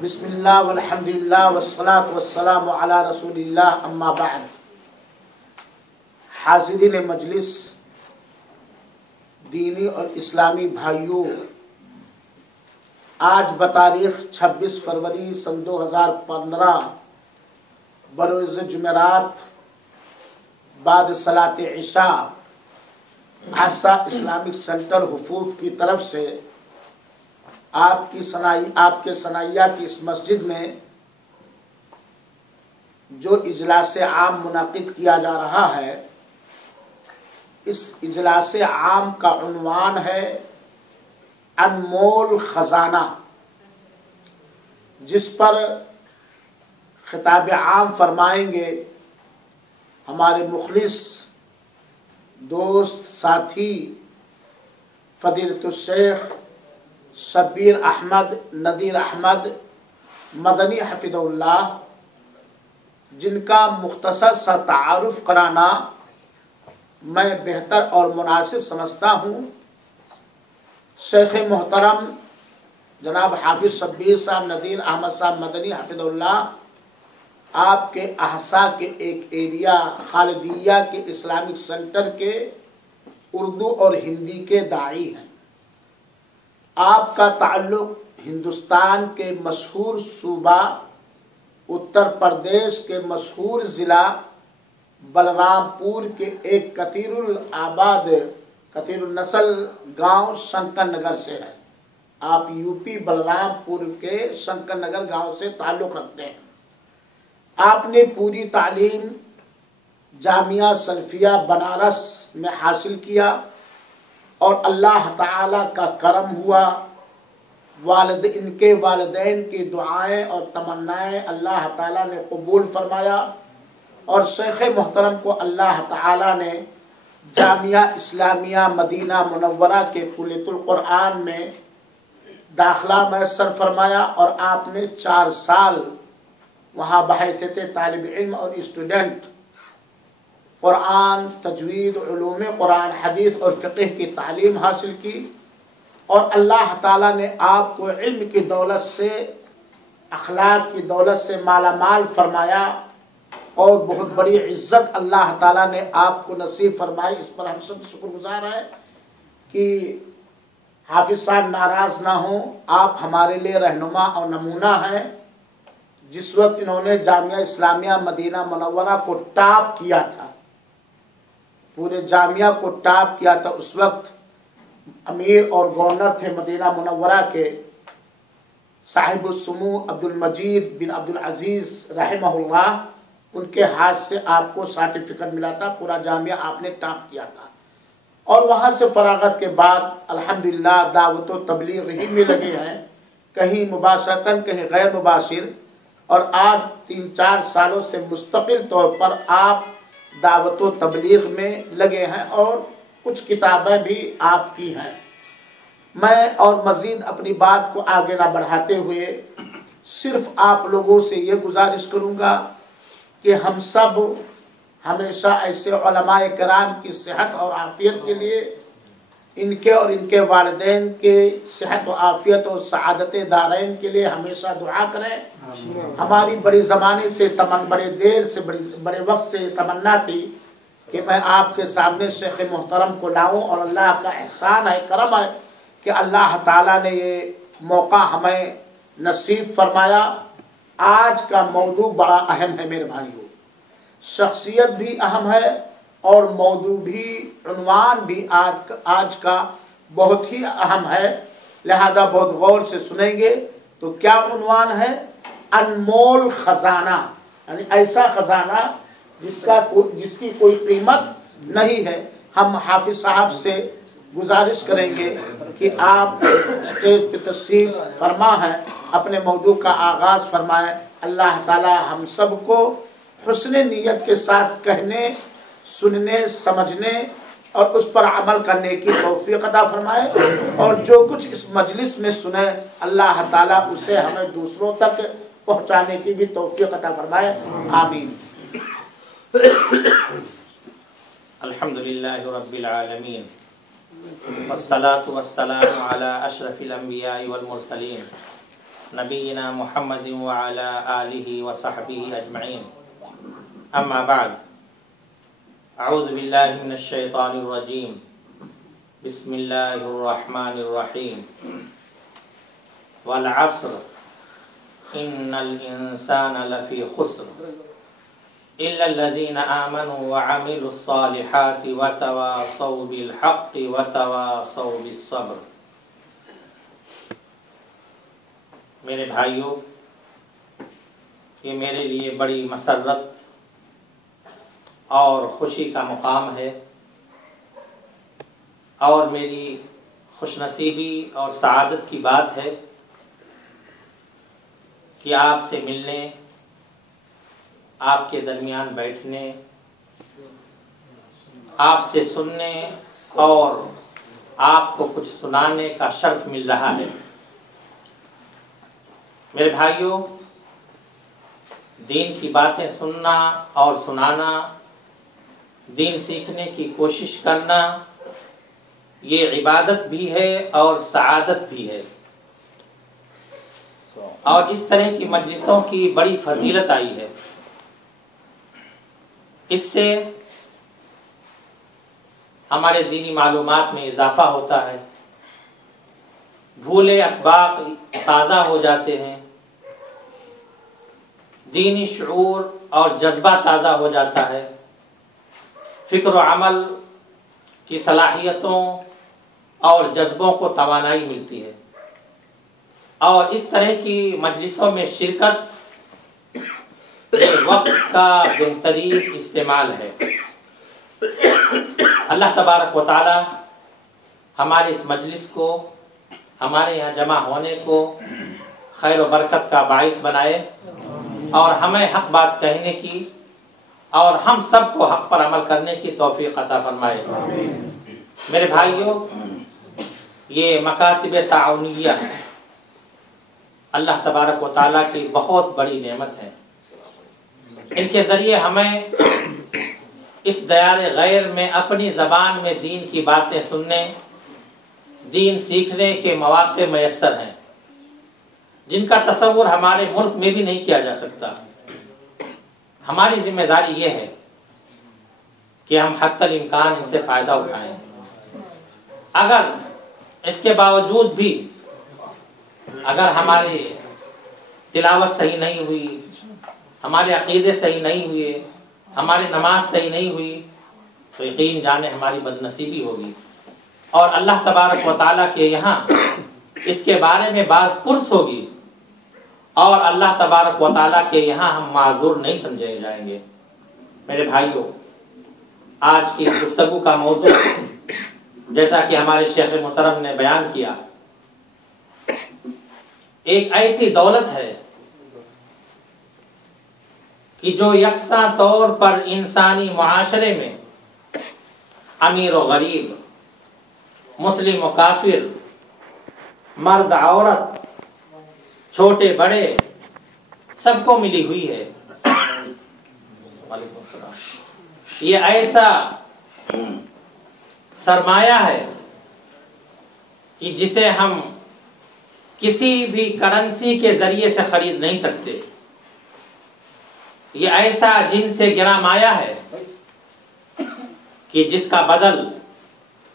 بسم اللہ والحمدللہ والصلاة والسلام علی رسول اللہ اما بعد. حاضرین مجلس، دینی اور اسلامی بھائیوں، آج بتاریخ 26 فروری سن 2015 بروز جمعرات بعد صلاۃ عشاء آسا اسلامک سینٹر حفوظ کی طرف سے آپ کے ثنائیہ کی اس مسجد میں جو اجلاس عام منعقد کیا جا رہا ہے، اس اجلاس عام کا عنوان ہے انمول خزانہ، جس پر خطاب عام فرمائیں گے ہمارے مخلص دوست ساتھی فضیلت الشیخ شبیر احمد ندیر احمد مدنی حفظہ اللہ، جن کا مختصر سا تعارف کرانا میں بہتر اور مناسب سمجھتا ہوں. شیخ محترم جناب حافظ شبیر صاحب ندیر احمد صاحب مدنی حفظہ اللہ آپ کے احسا کے ایک ایریا خالدیہ کے اسلامک سینٹر کے اردو اور ہندی کے داعی ہیں. آپ کا تعلق ہندوستان کے مشہور صوبہ اتر پردیش کے مشہور ضلع بلرام پور کے ایک کثیر النسل گاؤں شنکر نگر سے ہے. آپ یوپی بلرام پور کے شنکر نگر گاؤں سے تعلق رکھتے ہیں. آپ نے پوری تعلیم جامعہ سلفیہ بنارس میں حاصل کیا اور اللہ تعالی کا کرم ہوا. ان کے والدین کی دعائیں اور تمنائیں اللہ تعالی نے قبول فرمایا اور شیخ محترم کو اللہ تعالی نے جامعہ اسلامیہ مدینہ منورہ کے کلیۃ القرآن میں داخلہ میسر فرمایا اور آپ نے 4 سال وہاں بحیثیت طالب علم اور اسٹوڈنٹ قرآن تجوید علوم قرآن حدیث اور فقہ کی تعلیم حاصل کی اور اللہ تعالیٰ نے آپ کو علم کی دولت سے اخلاق کی دولت سے مالا مال فرمایا اور بہت بڑی عزت اللہ تعالیٰ نے آپ کو نصیب فرمائی. اس پر ہم سب شکر گزار ہیں کہ حافظ صاحب ناراض نہ ہوں، آپ ہمارے لیے رہنما اور نمونہ ہیں. جس وقت انہوں نے جامعہ اسلامیہ مدینہ منورہ کو ٹاپ کیا تھا، پورے جامعہ کو ٹاپ کیا تھا، اس وقت امیر اور گورنر تھے مدینہ منورہ کے صاحب السمو عبد المجید بن عبد العزیز رحمہ اللہ. ان کے ہاتھ سے آپ کو سرٹیفکیٹ ملا تھا، پورا جامعہ آپ نے ٹاپ کیا تھا. اور وہاں سے فراغت کے بعد الحمدللہ دعوت و تبلیغ ہی میں لگے ہیں، کہیں مباشرتاً کہیں غیر مباشر. اور آج 3-4 سالوں سے مستقل طور پر آپ دعوت و تبلیغ میں لگے ہیں اور کچھ کتابیں بھی آپ کی ہیں. میں اور مزید اپنی بات کو آگے نہ بڑھاتے ہوئے صرف آپ لوگوں سے یہ گزارش کروں گا کہ ہم سب ہمیشہ ایسے علماء کرام کی صحت اور عافیت کے لیے، ان کے اور ان کے والدین کے صحت و عافیت اور سعادت دارین کے لیے ہمیشہ دعا کریں. ہماری بڑے زمانے سے بڑے وقت سے تمنا تھی کہ میں آپ کے سامنے شیخ محترم کو لاؤں، اور اللہ کا احسان ہے، کرم ہے کہ اللہ تعالیٰ نے یہ موقع ہمیں نصیب فرمایا. آج کا موضوع بڑا اہم ہے میرے بھائیوں، شخصیت بھی اہم ہے اور موضوع بھی، عنوان بھی آج کا بہت ہی اہم ہے، لہذا بہت غور سے سنیں گے. تو کیا عنوان ہے؟ انمول خزانہ، یعنی ایسا خزانہ جس کی کوئی قیمت نہیں ہے. ہم حافظ صاحب سے گزارش کریں گے کہ آپ اسٹیج پہ تشریف فرما ہے، اپنے موضوع کا آغاز فرمائیں. اللہ تعالی ہم سب کو حسن نیت کے ساتھ کہنے، سننے، سمجھنے اور اس پر عمل کرنے کی توفیق عطا فرمائے، اور جو کچھ اس مجلس میں سنے اللہ تعالیٰ اسے ہمیں دوسروں تک پہنچانے کی بھی توفیق عطا فرمائے. آمین. الحمدللہ رب العالمین والصلاة والسلام على أشرف الأنبياء والمرسلين نبينا محمد وعلى آله وصحبه أجمعين. أما بعد، أعوذ بالله من الشيطان الرجيم. بسم الله الرحمن الرحيم. والعصر إن الإنسان لفي خسر إلا الذين آمنوا وعملوا الصالحات وتواصوا بالحق وتواصوا بالصبر. میرے بھائیوں، یہ میرے لیے بڑی مسرت اور خوشی کا مقام ہے، اور میری خوش نصیبی اور سعادت کی بات ہے کہ آپ سے ملنے، آپ کے درمیان بیٹھنے، آپ سے سننے اور آپ کو کچھ سنانے کا شرف مل رہا ہے۔ میرے بھائیوں، دین کی باتیں سننا اور سنانا، دین سیکھنے کی کوشش کرنا، یہ عبادت بھی ہے اور سعادت بھی ہے، اور اس طرح کی مجلسوں کی بڑی فضیلت آئی ہے۔ اس سے ہمارے دینی معلومات میں اضافہ ہوتا ہے، بھولے اسباق تازہ ہو جاتے ہیں، دینی شعور اور جذبہ تازہ ہو جاتا ہے، فکر و عمل کی صلاحیتوں اور جذبوں کو توانائی ملتی ہے، اور اس طرح کی مجلسوں میں شرکت وقت کا بہترین استعمال ہے۔ اللہ تبارک و تعالی ہمارے اس مجلس کو، ہمارے یہاں جمع ہونے کو خیر و برکت کا باعث بنائے، اور ہمیں حق بات کہنے کی اور ہم سب کو حق پر عمل کرنے کی توفیق عطا فرمائے۔ میرے بھائیوں، یہ مکاتب تعاونیہ اللہ تبارک و تعالیٰ کی بہت بڑی نعمت ہے۔ ان کے ذریعے ہمیں اس دیار غیر میں اپنی زبان میں دین کی باتیں سننے، دین سیکھنے کے مواقع میسر ہیں، جن کا تصور ہمارے ملک میں بھی نہیں کیا جا سکتا۔ ہماری ذمہ داری یہ ہے کہ ہم حتی الامکان ان سے فائدہ اٹھائیں۔ اگر اس کے باوجود بھی اگر ہماری تلاوت صحیح نہیں ہوئی، ہمارے عقیدے صحیح نہیں ہوئے، ہماری نماز صحیح نہیں ہوئی، تو یقین جانے ہماری بدنصیبی ہوگی، اور اللہ تبارک و تعالیٰ کے یہاں اس کے بارے میں باز پرس ہوگی، اور اللہ تبارک و تعالیٰ کے یہاں ہم معذور نہیں سمجھے جائیں گے۔ میرے بھائیوں، آج کی گفتگو کا موضوع جیسا کہ ہمارے شیخ محترم نے بیان کیا، ایک ایسی دولت ہے کہ جو یکساں طور پر انسانی معاشرے میں امیر و غریب، مسلم و کافر، مرد عورت، چھوٹے بڑے سب کو ملی ہوئی ہے۔ وعلیکم السلام۔ یہ ایسا سرمایہ ہے کہ جسے ہم کسی بھی کرنسی کے ذریعے سے خرید نہیں سکتے۔ یہ ایسا جن سے گرا مایہ ہے کہ جس کا بدل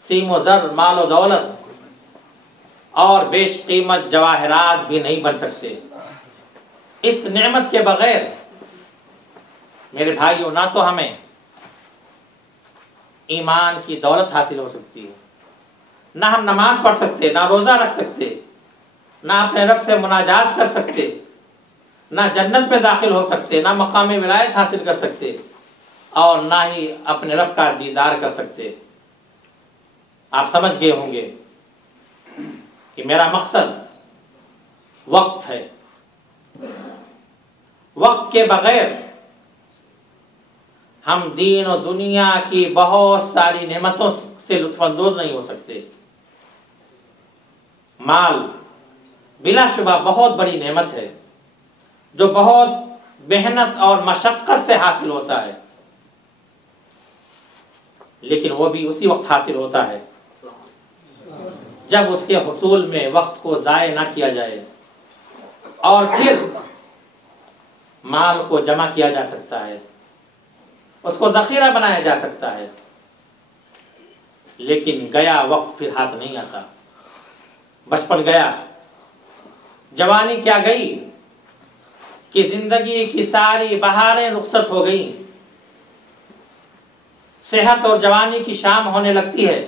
سیم و زر، مال و دولت اور بیش قیمت جواہرات بھی نہیں بن سکتے۔ اس نعمت کے بغیر میرے بھائیوں، نہ تو ہمیں ایمان کی دولت حاصل ہو سکتی ہے، نہ ہم نماز پڑھ سکتے، نہ روزہ رکھ سکتے، نہ اپنے رب سے مناجات کر سکتے، نہ جنت میں داخل ہو سکتے، نہ مقام ولایت حاصل کر سکتے، اور نہ ہی اپنے رب کا دیدار کر سکتے۔ آپ سمجھ گئے ہوں گے کہ میرا مقصد وقت ہے۔ وقت کے بغیر ہم دین و دنیا کی بہت ساری نعمتوں سے لطف اندوز نہیں ہو سکتے۔ مال بلا شبہ بہت بڑی نعمت ہے، جو بہت محنت اور مشقت سے حاصل ہوتا ہے، لیکن وہ بھی اسی وقت حاصل ہوتا ہے جب اس کے حصول میں وقت کو ضائع نہ کیا جائے اور پھر مال کو جمع کیا جا سکتا ہے، اس کو ذخیرہ بنایا جا سکتا ہے، لیکن گیا وقت پھر ہاتھ نہیں آتا۔ بچپن گیا، جوانی کیا گئی کہ زندگی کی ساری بہاریں رخصت ہو گئیں، صحت اور جوانی کی شام ہونے لگتی ہے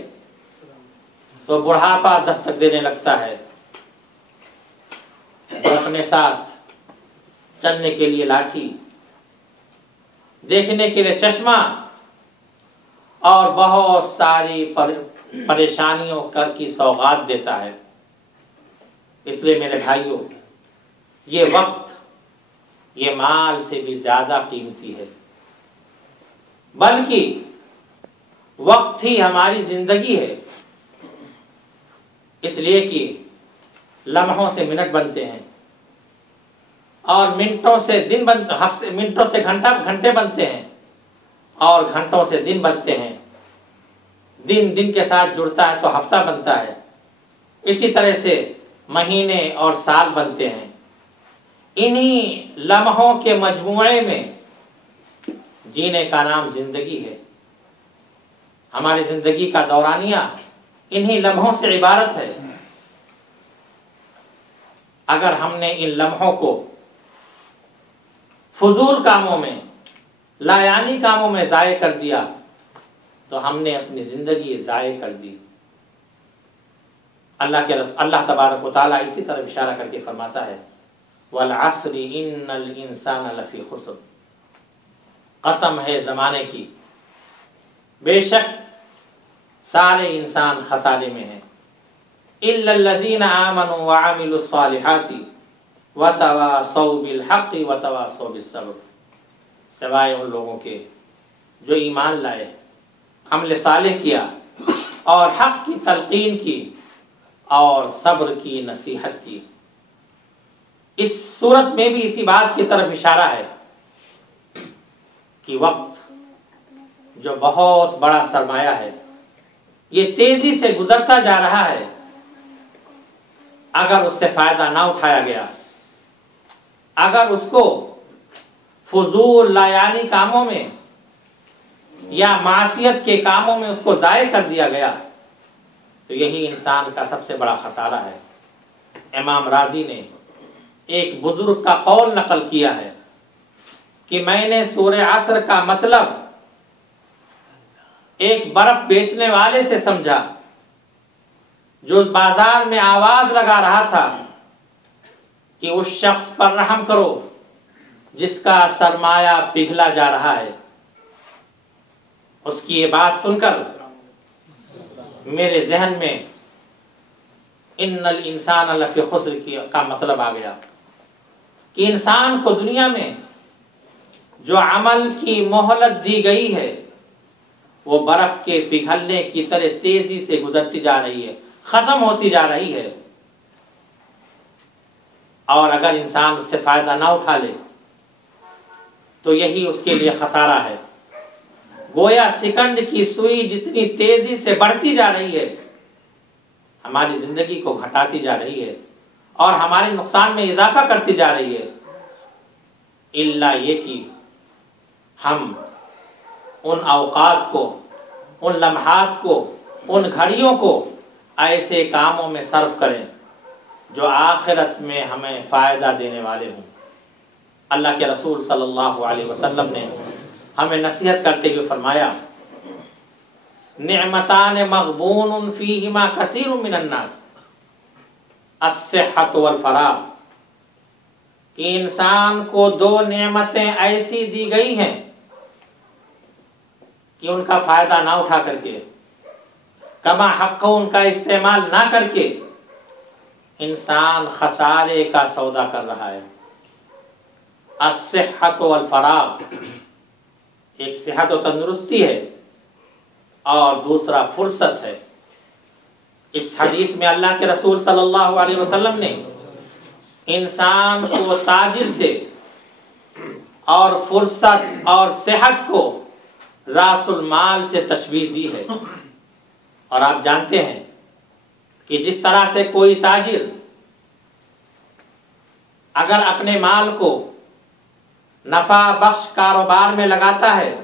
تو بڑھاپا دستک دینے لگتا ہے، اپنے ساتھ چلنے کے لیے لاٹھی، دیکھنے کے لیے چشمہ اور بہت ساری پریشانیوں کی سوغات دیتا ہے۔ اس لیے میرے بھائیوں، یہ وقت یہ مال سے بھی زیادہ قیمتی ہے، بلکہ وقت ہی ہماری زندگی ہے، اس لیے کہ لمحوں سے منٹ بنتے ہیں اور منٹوں سے دن بنتے، ہفتے منٹوں سے گھنٹے بنتے ہیں اور گھنٹوں سے دن بنتے ہیں، دن دن کے ساتھ جڑتا ہے تو ہفتہ بنتا ہے، اسی طرح سے مہینے اور سال بنتے ہیں۔ انہی لمحوں کے مجموعے میں جینے کا نام زندگی ہے۔ ہماری زندگی کا دورانیہ انہی لمحوں سے عبارت ہے۔ اگر ہم نے ان لمحوں کو فضول کاموں میں، لایانی کاموں میں ضائع کر دیا تو ہم نے اپنی زندگی ضائع کر دی۔ اللہ تبارک و تعالیٰ اسی طرح اشارہ کر کے فرماتا ہے وَالْعَصْرِ إِنَّ الْإِنسَانَ لَفِي خُسْرٍ، قسم ہے زمانے کی، بے شک سارے انسان خسارے میں ہیں، إِلَّا الَّذِينَ آمَنُوا وَعَمِلُوا الصَّالِحَاتِ وَتَوَاصَوْا بِالْحَقِّ وَتَوَاصَوْا بِالصَّبْرِ، سوائے ان لوگوں کے جو ایمان لائے، عمل صالح کیا اور حق کی تلقین کی اور صبر کی نصیحت کی۔ اس صورت میں بھی اسی بات کی طرف اشارہ ہے کہ وقت جو بہت بڑا سرمایہ ہے، یہ تیزی سے گزرتا جا رہا ہے۔ اگر اس سے فائدہ نہ اٹھایا گیا، اگر اس کو فضول لایانی کاموں میں یا معصیت کے کاموں میں اس کو ضائع کر دیا گیا تو یہی انسان کا سب سے بڑا خسارہ ہے۔ امام رازی نے ایک بزرگ کا قول نقل کیا ہے کہ میں نے سورہ عصر کا مطلب ایک برف بیچنے والے سے سمجھا جو بازار میں آواز لگا رہا تھا کہ اس شخص پر رحم کرو جس کا سرمایہ پگھلا جا رہا ہے۔ اس کی یہ بات سن کر میرے ذہن میں ان الانسان لفی خسر کا مطلب آ گیا کہ انسان کو دنیا میں جو عمل کی مہلت دی گئی ہے وہ برف کے پگھلنے کی طرح تیزی سے گزرتی جا رہی ہے، ختم ہوتی جا رہی ہے، اور اگر انسان اس سے فائدہ نہ اٹھا لے تو یہی اس کے لیے خسارہ ہے۔ گویا سیکنڈ کی سوئی جتنی تیزی سے بڑھتی جا رہی ہے ہماری زندگی کو گھٹاتی جا رہی ہے اور ہمارے نقصان میں اضافہ کرتی جا رہی ہے، الا یہ کہ ہم ان اوقات کو، ان لمحات کو، ان گھڑیوں کو ایسے کاموں میں صرف کریں جو آخرت میں ہمیں فائدہ دینے والے ہوں۔ اللہ کے رسول صلی اللہ علیہ وسلم نے ہمیں نصیحت کرتے ہوئے فرمایا نعمتان مغبون فیہما کثیر من الناس الصحۃ والفراغ، کہ انسان کو دو نعمتیں ایسی دی گئی ہیں کہ ان کا فائدہ نہ اٹھا کر کے، کما حق ان کا استعمال نہ کر کے انسان خسارے کا سودا کر رہا ہے۔ الصحۃ والفراغ، ایک صحت و تندرستی ہے اور دوسرا فرصت ہے۔ اس حدیث میں اللہ کے رسول صلی اللہ علیہ وسلم نے انسان کو تاجر سے اور فرصت اور صحت کو راس المال سے تشبیہ دی ہے، اور آپ جانتے ہیں کہ جس طرح سے کوئی تاجر اگر اپنے مال کو نفع بخش کاروبار میں لگاتا ہے،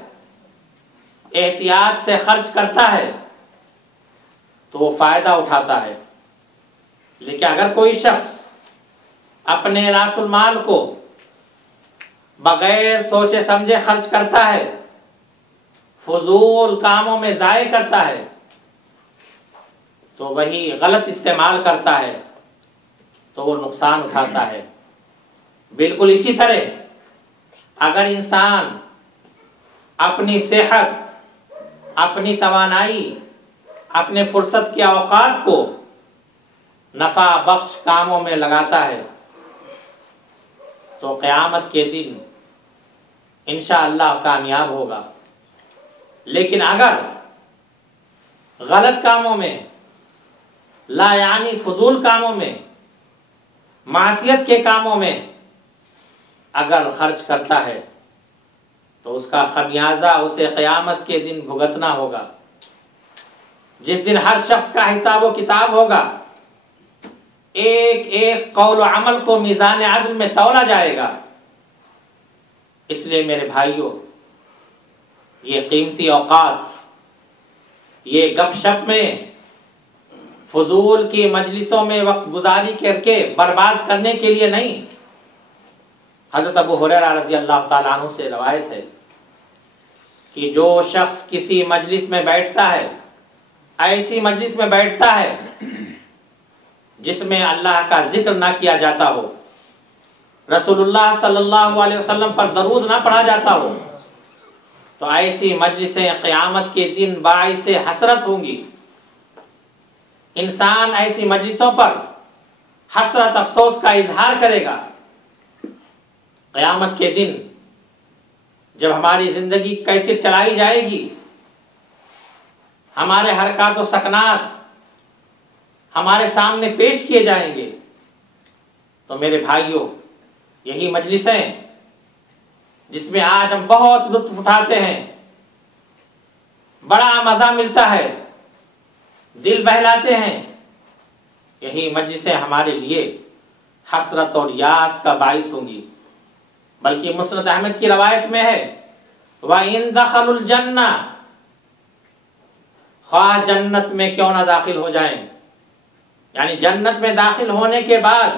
احتیاط سے خرچ کرتا ہے، تو وہ فائدہ اٹھاتا ہے. لیکن اگر کوئی شخص اپنے راس المال کو بغیر سوچے سمجھے خرچ کرتا ہے، فضول کاموں میں ضائع کرتا ہے، تو وہی غلط استعمال کرتا ہے تو وہ نقصان اٹھاتا ہے. بالکل اسی طرح اگر انسان اپنی صحت، اپنی توانائی، اپنے فرصت کے اوقات کو نفع بخش کاموں میں لگاتا ہے تو قیامت کے دن انشاءاللہ کامیاب ہوگا. لیکن اگر غلط کاموں میں، لا یعنی فضول کاموں میں، معصیت کے کاموں میں اگر خرچ کرتا ہے تو اس کا خمیازہ اسے قیامت کے دن بھگتنا ہوگا، جس دن ہر شخص کا حساب و کتاب ہوگا. ایک ایک قول و عمل کو میزان عدل میں تولا جائے گا. اس لیے میرے بھائیوں، یہ قیمتی اوقات یہ گپ شپ میں، فضول کی مجلسوں میں وقت گزاری کر کے برباد کرنے کے لیے نہیں. حضرت ابو ہریرہ رضی اللہ تعالیٰ عنہ سے روایت ہے کہ جو شخص کسی مجلس میں بیٹھتا ہے، ایسی مجلس میں بیٹھتا ہے جس میں اللہ کا ذکر نہ کیا جاتا ہو، رسول اللہ صلی اللہ علیہ وسلم پر درود نہ پڑھا جاتا ہو، تو ایسی مجلسیں قیامت کے دن باعث حسرت ہوں گی. انسان ایسی مجلسوں پر حسرت افسوس کا اظہار کرے گا. قیامت کے دن جب ہماری زندگی کیسے چلائی جائے گی، ہمارے حرکات و سکنات ہمارے سامنے پیش کیے جائیں گے، تو میرے بھائیوں، یہی مجلسیں جس میں آج ہم بہت لطف اٹھاتے ہیں، بڑا مزہ ملتا ہے، دل بہلاتے ہیں، یہی مجلسیں ہمارے لیے حسرت اور یاس کا باعث ہوں گی. بلکہ مسند احمد کی روایت میں ہے وَإِن دَخَلُوا الْجَنَّةَ، خواہ جنت میں کیوں نہ داخل ہو جائیں، یعنی جنت میں داخل ہونے کے بعد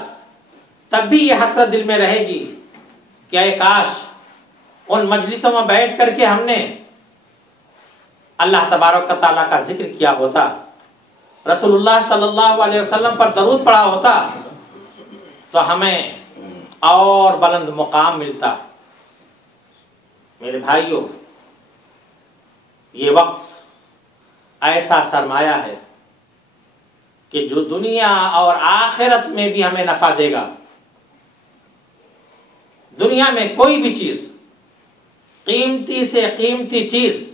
تب بھی یہ حسرت دل میں رہے گی کہ اے کاش ان مجلسوں میں بیٹھ کر کے ہم نے اللہ تبارک و تعالیٰ کا ذکر کیا ہوتا، رسول اللہ صلی اللہ علیہ وسلم پر درود پڑھا ہوتا، تو ہمیں اور بلند مقام ملتا. میرے بھائیوں، یہ وقت ایسا سرمایہ ہے کہ جو دنیا اور آخرت میں بھی ہمیں نفع دے گا. دنیا میں کوئی بھی چیز، قیمتی سے قیمتی چیز،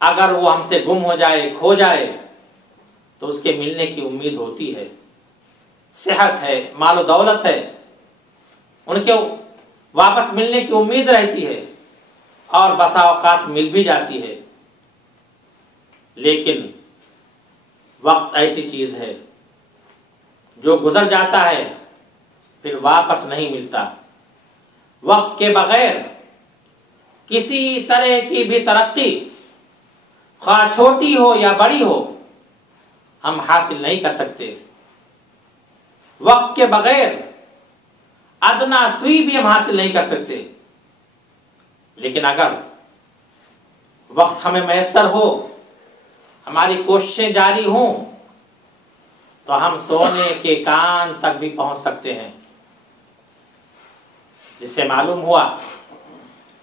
اگر وہ ہم سے گم ہو جائے، کھو جائے، تو اس کے ملنے کی امید ہوتی ہے. صحت ہے، مال و دولت ہے، ان کے واپس ملنے کی امید رہتی ہے، اور بسا اوقات مل بھی جاتی ہے. لیکن وقت ایسی چیز ہے جو گزر جاتا ہے پھر واپس نہیں ملتا. وقت کے بغیر کسی طرح کی بھی ترقی، خواہ چھوٹی ہو یا بڑی ہو، ہم حاصل نہیں کر سکتے. وقت کے بغیر ادنا سوئی بھی ہم حاصل نہیں کر سکتے. لیکن اگر وقت ہمیں میسر ہو، ہماری کوششیں جاری ہوں، تو ہم سونے کے کان تک بھی پہنچ سکتے ہیں. جس سے معلوم ہوا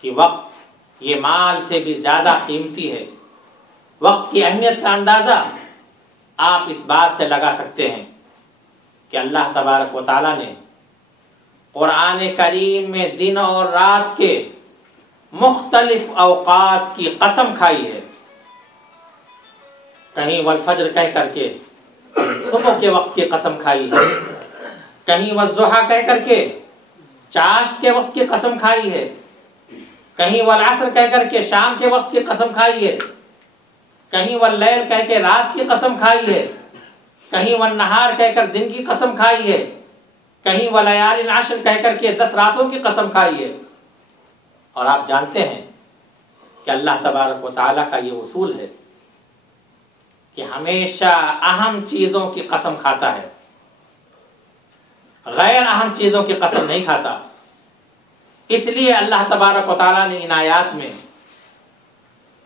کہ وقت یہ مال سے بھی زیادہ قیمتی ہے. وقت کی اہمیت کا اندازہ آپ اس بات سے لگا سکتے ہیں کہ اللہ تبارک و تعالیٰ نے قرآن کریم میں دن اور رات کے مختلف اوقات کی قسم کھائی ہے. کہیں والفجر کہہ کر کے صبح کے وقت کی قسم کھائی ہے، کہیں والضحیٰ کہہ کر کے چاشت کے وقت کی قسم کھائی ہے، کہیں والعصر کہہ کر کے شام کے وقت کی قسم کھائی ہے، کہیں واللیل کہہ کے رات کی قسم کھائی ہے. کہیں والنہار کہہ کر دن کی قسم کھائی ہے، کہیں ولیال عشر کہہ کر کے 10 راتوں کی قسم کھائی ہے۔ اور آپ جانتے ہیں کہ اللہ تبارک و تعالیٰ کا یہ اصول ہے کہ ہمیشہ اہم چیزوں کی قسم کھاتا ہے، غیر اہم چیزوں کی قسم نہیں کھاتا۔ اس لیے اللہ تبارک و تعالیٰ نے ان آیات میں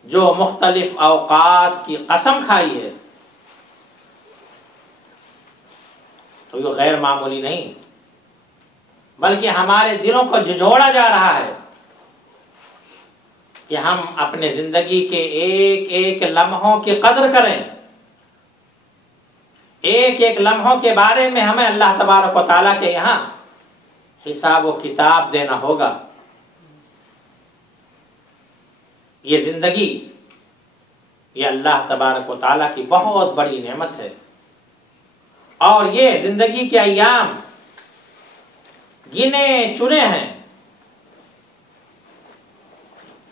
جو مختلف اوقات کی قسم کھائی ہے تو یہ غیر معمولی نہیں، بلکہ ہمارے دلوں کو جھنجھوڑا جا رہا ہے کہ ہم اپنے زندگی کے ایک ایک لمحوں کی قدر کریں، ایک ایک لمحوں کے بارے میں ہمیں اللہ تبارک و تعالیٰ کے یہاں حساب و کتاب دینا ہوگا۔ یہ زندگی، یہ اللہ تبارک و تعالیٰ کی بہت بڑی نعمت ہے، اور یہ زندگی کے ایام گنے چنے ہیں،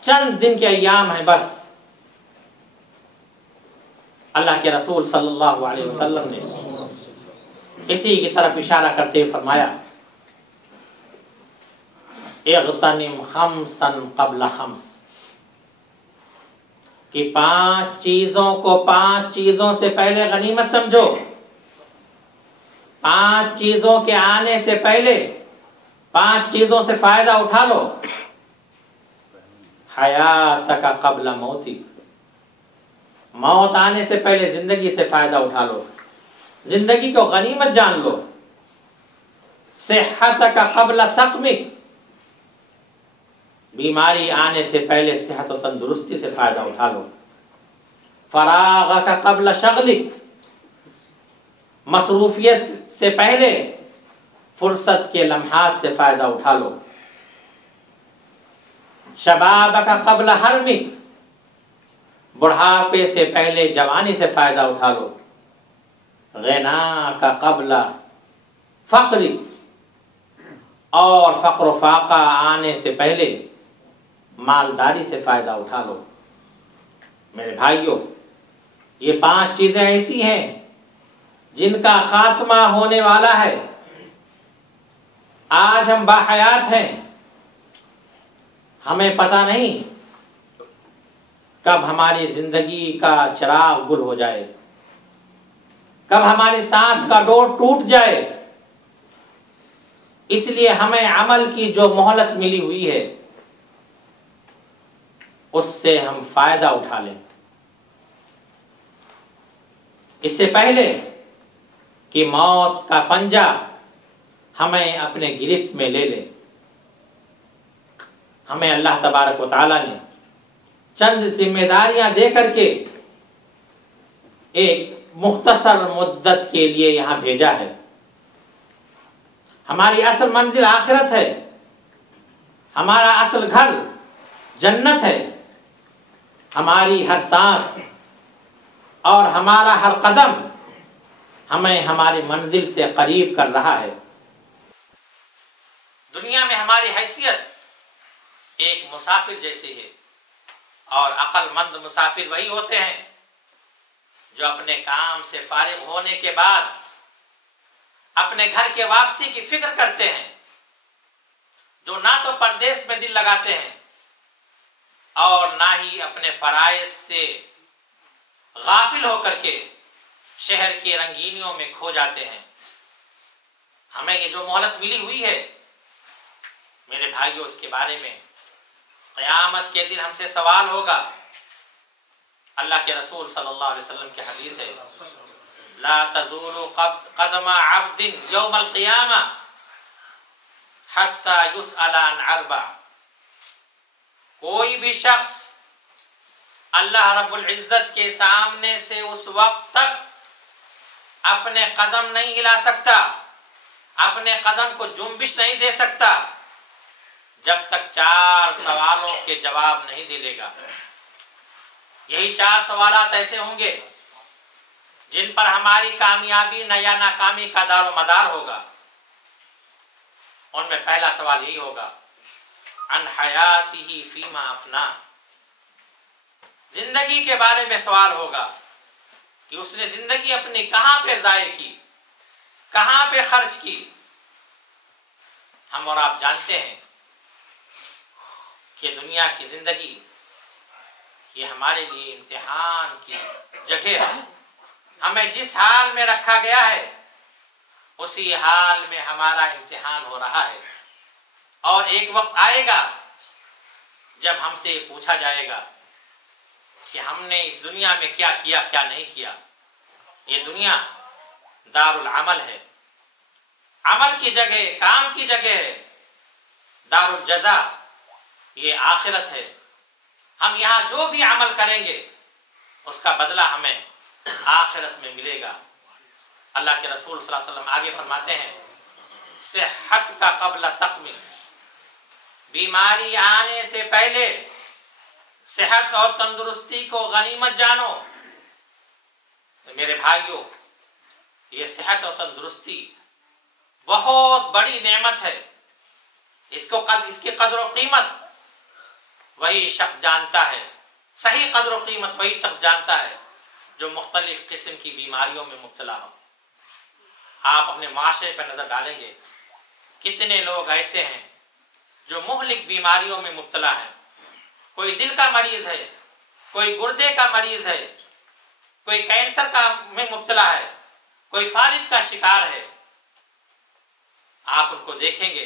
چند دن کے ایام ہیں بس۔ اللہ کے رسول صلی اللہ علیہ وسلم نے اسی کی طرف اشارہ کرتے ہوئے فرمایا، اغتنم خمسا قبل خمس، کہ 5 چیزوں کو 5 چیزوں سے پہلے غنیمت سمجھو، 5 چیزوں کے آنے سے پہلے 5 چیزوں سے فائدہ اٹھا لو۔ حیاتک قبل موتک، موت آنے سے پہلے زندگی سے فائدہ اٹھا لو، زندگی کو غنیمت جان لو۔ صحتک قبل سقمک، بیماری آنے سے پہلے صحت و تندرستی سے فائدہ اٹھا لو۔ فراغک قبل شغلک، مصروفیت سے پہلے فرصت کے لمحات سے فائدہ اٹھا لو۔ شبابک قبل حرمک، بڑھاپے سے پہلے جوانی سے فائدہ اٹھا لو۔ غناک قبل فقرک، اور فقر و فاقہ آنے سے پہلے مالداری سے فائدہ اٹھا لو۔ میرے بھائیوں، یہ 5 چیزیں ایسی ہیں جن کا خاتمہ ہونے والا ہے۔ آج ہم باحیات ہیں، ہمیں پتہ نہیں کب ہماری زندگی کا چراغ گل ہو جائے، کب ہماری سانس کا ڈور ٹوٹ جائے۔ اس لیے ہمیں عمل کی جو مہلت ملی ہوئی ہے اس سے ہم فائدہ اٹھا لیں، اس سے پہلے کہ موت کا پنجہ ہمیں اپنے گرفت میں لے لے۔ ہمیں اللہ تبارک و تعالیٰ نے چند ذمہ داریاں دے کر کے ایک مختصر مدت کے لیے یہاں بھیجا ہے۔ ہماری اصل منزل آخرت ہے، ہمارا اصل گھر جنت ہے۔ ہماری ہر سانس اور ہمارا ہر قدم ہمیں ہماری منزل سے قریب کر رہا ہے۔ دنیا میں ہماری حیثیت ایک مسافر جیسی ہے، اور عقل مند مسافر وہی ہوتے ہیں جو اپنے کام سے فارغ ہونے کے بعد اپنے گھر کے واپسی کی فکر کرتے ہیں، جو نہ تو پردیس میں دل لگاتے ہیں اور نہ ہی اپنے فرائض سے غافل ہو کر کے شہر کی رنگینیوں میں کھو جاتے ہیں۔ ہمیں یہ جو مہلت ملی ہوئی ہے میرے بھائیوں، اس کے بارے میں قیامت کے دن ہم سے سوال ہوگا۔ اللہ کے رسول صلی اللہ علیہ وسلم کی حدیث ہے، لا تزول قدم عبد یوم القیامہ حتی یسأل عن 4۔ کوئی بھی شخص اللہ رب العزت کے سامنے سے اس وقت تک اپنے قدم نہیں ہلا سکتا، اپنے قدم کو جنبش نہیں دے سکتا جب تک 4 سوالوں کے جواب نہیں دے گا۔ یہی 4 سوالات ایسے ہوں گے جن پر ہماری کامیابی یا ناکامی کا دار و مدار ہوگا۔ ان میں پہلا سوال یہی ہوگا، عن حیاتہ فیما افنا، زندگی کے بارے میں سوال ہوگا کہ اس نے زندگی اپنی کہاں پہ ضائع کی، کہاں پہ خرچ کی۔ ہم اور آپ جانتے ہیں کہ دنیا کی زندگی یہ ہمارے لیے امتحان کی جگہ ہے۔ ہمیں جس حال میں رکھا گیا ہے اسی حال میں ہمارا امتحان ہو رہا ہے، اور ایک وقت آئے گا جب ہم سے یہ پوچھا جائے گا کہ ہم نے اس دنیا میں کیا کیا، کیا نہیں کیا۔ یہ دنیا دار العمل ہے، عمل کی جگہ، کام کی جگہ ہے۔ دار الجزا یہ آخرت ہے۔ ہم یہاں جو بھی عمل کریں گے اس کا بدلہ ہمیں آخرت میں ملے گا۔ اللہ کے رسول صلی اللہ علیہ وسلم آگے فرماتے ہیں، صحت کا قبل سقم، بیماری آنے سے پہلے صحت اور تندرستی کو غنیمت جانو۔ میرے بھائیوں، یہ صحت اور تندرستی بہت بڑی نعمت ہے۔ اس کی قدر و قیمت وہی شخص جانتا ہے، صحیح قدر و قیمت وہی شخص جانتا ہے جو مختلف قسم کی بیماریوں میں مبتلا ہو۔ آپ اپنے معاشرے پر نظر ڈالیں گے، کتنے لوگ ایسے ہیں جو مہلک بیماریوں میں مبتلا ہیں۔ کوئی دل کا مریض ہے، کوئی گردے کا مریض ہے، کوئی کینسر میں مبتلا ہے، کوئی فالج کا شکار ہے۔ آپ ان کو دیکھیں گے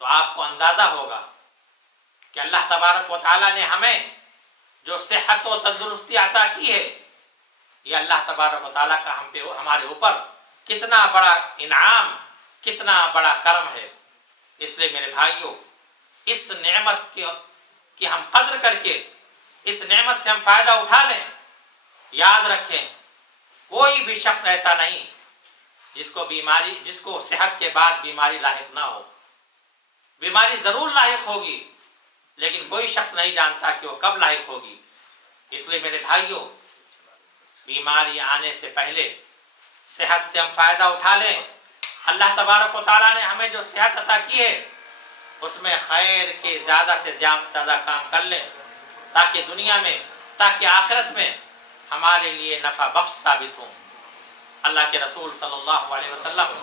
تو آپ کو اندازہ ہوگا کہ اللہ تبارک و تعالیٰ نے ہمیں جو صحت و تندرستی عطا کی ہے، یہ اللہ تبارک و تعالیٰ کا ہمارے اوپر کتنا بڑا انعام، کتنا بڑا کرم ہے۔ اس لیے میرے بھائیوں، اس نعمت کی ہم قدر کر کے اس نعمت سے ہم فائدہ اٹھا لیں۔ یاد رکھیں، کوئی بھی شخص ایسا نہیں جس کو صحت کے بعد بیماری لاحق نہ ہو۔ بیماری ضرور لاحق ہوگی، لیکن کوئی شخص نہیں جانتا کہ وہ کب لاحق ہوگی۔ اس لیے میرے بھائیوں، بیماری آنے سے پہلے صحت سے ہم فائدہ اٹھا لیں۔ اللہ تبارک و تعالیٰ نے ہمیں جو صحت عطا کی ہے اس میں خیر کے زیادہ سے زیادہ کام کر لیں، تاکہ دنیا میں، تاکہ آخرت میں ہمارے لیے نفع بخش ثابت ہوں۔ اللہ کے رسول صلی اللہ علیہ وسلم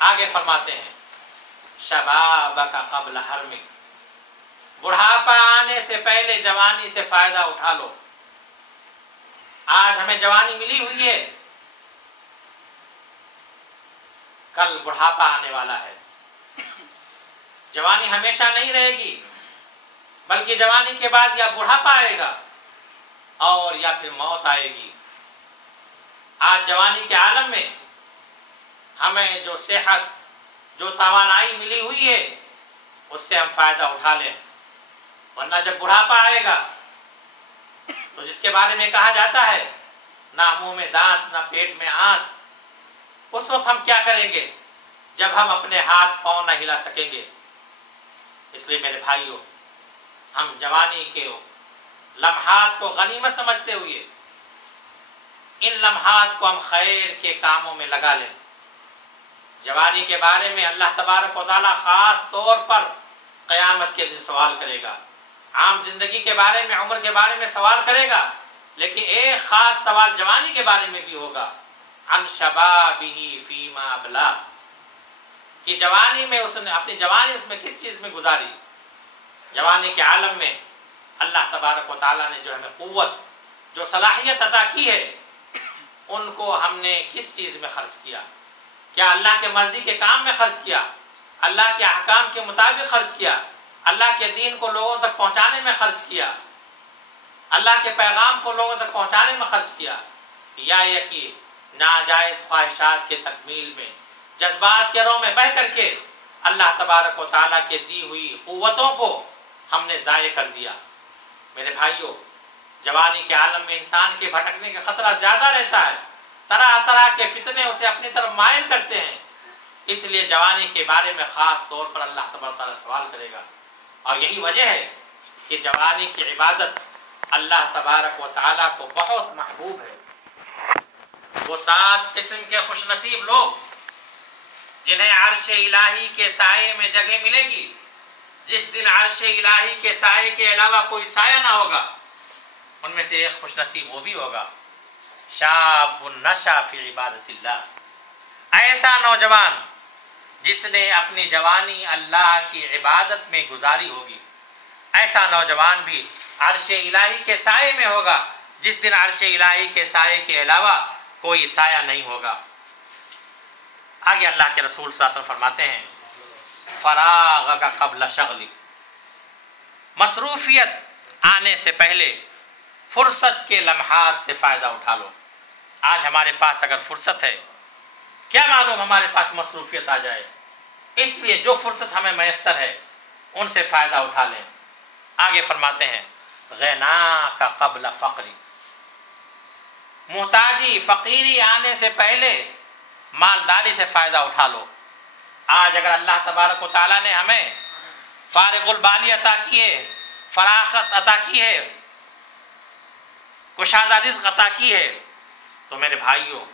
آگے فرماتے ہیں، شبابک قبل حرمک، بڑھاپا آنے سے پہلے جوانی سے فائدہ اٹھا لو۔ آج ہمیں جوانی ملی ہوئی ہے، کل بڑھاپا آنے والا ہے۔ جوانی ہمیشہ نہیں رہے گی، بلکہ جوانی کے بعد یا بڑھاپا آئے گا اور یا پھر موت آئے گی۔ آج جوانی کے عالم میں ہمیں جو صحت، جو توانائی ملی ہوئی ہے اس سے ہم فائدہ اٹھا لیں، ورنہ جب بڑھاپا آئے گا تو جس کے بارے میں کہا جاتا ہے نہ منہ میں دانت، نہ پیٹ میں آنت، اس وقت ہم کیا کریں گے جب ہم اپنے ہاتھ پاؤں نہ ہلا سکیں گے۔ اس لیے میرے بھائیوں، ہم جوانی کے لمحات کو غنیمت سمجھتے ہوئے ان لمحات کو ہم خیر کے کاموں میں لگا لیں۔ جوانی کے بارے میں اللہ تبارک و تعالیٰ خاص طور پر قیامت کے دن سوال کرے گا۔ عام زندگی کے بارے میں، عمر کے بارے میں سوال کرے گا، لیکن ایک خاص سوال جوانی کے بارے میں بھی ہوگا، عن شبابہ فیما ابلا، کہ جوانی میں اس نے اپنی جوانی اس میں کس چیز میں گزاری۔ جوانی کے عالم میں اللہ تبارک و تعالیٰ نے جو ہمیں قوت، جو صلاحیت عطا کی ہے، ان کو ہم نے کس چیز میں خرچ کیا؟ کیا اللہ کے مرضی کے کام میں خرچ کیا؟ اللہ کے احکام کے مطابق خرچ کیا؟ اللہ کے دین کو لوگوں تک پہنچانے میں خرچ کیا؟ اللہ کے پیغام کو لوگوں تک پہنچانے میں خرچ کیا؟ یا یہ کہ ناجائز خواہشات کے تکمیل میں، جذبات کے رو میں بہہ کر کے اللہ تبارک و تعالیٰ کے دی ہوئی قوتوں کو ہم نے ضائع کر دیا؟ میرے بھائیوں، جوانی کے عالم میں انسان کے بھٹکنے کا خطرہ زیادہ رہتا ہے، طرح طرح کے فتنے اسے اپنی طرف مائل کرتے ہیں۔ اس لیے جوانی کے بارے میں خاص طور پر اللہ تبارک و تعالیٰ سوال کرے گا، اور یہی وجہ ہے کہ جوانی کی عبادت اللہ تبارک و تعالیٰ کو بہت محبوب ہے۔ وہ 7 قسم کے خوش نصیب لوگ جنہیں عرش الہی کے سائے میں جگہ ملے گی، جس دن عرش الہی کے سائے کے علاوہ کوئی سایہ نہ ہوگا، ان میں سے ایک خوش نصیب وہ بھی ہوگا شاب نشا فی عبادت اللہ، ایسا نوجوان جس نے اپنی جوانی اللہ کی عبادت میں گزاری ہوگی، ایسا نوجوان بھی عرش الہی کے سائے میں ہوگا، جس دن عرش الہی کے سائے کے علاوہ کوئی سایہ نہیں ہوگا۔ آگے اللہ کے رسول صلی اللہ علیہ وسلم فرماتے ہیں فراغ کا قبل شغلی، مصروفیت آنے سے پہلے فرصت کے لمحات سے فائدہ اٹھا لو۔ آج ہمارے پاس اگر فرصت ہے، کیا معلوم ہمارے پاس مصروفیت آ جائے، اس لیے جو فرصت ہمیں میسر ہے ان سے فائدہ اٹھا لیں۔ آگے فرماتے ہیں غنا کا قبل فقری، محتاجی فقیری آنے سے پہلے مالداری سے فائدہ اٹھا لو۔ آج اگر اللہ تبارک و تعالیٰ نے ہمیں فارغ البالی عطا کی ہے، فراخت عطا کی ہے، کشادہ رزق عطا کی ہے، تو میرے بھائیوں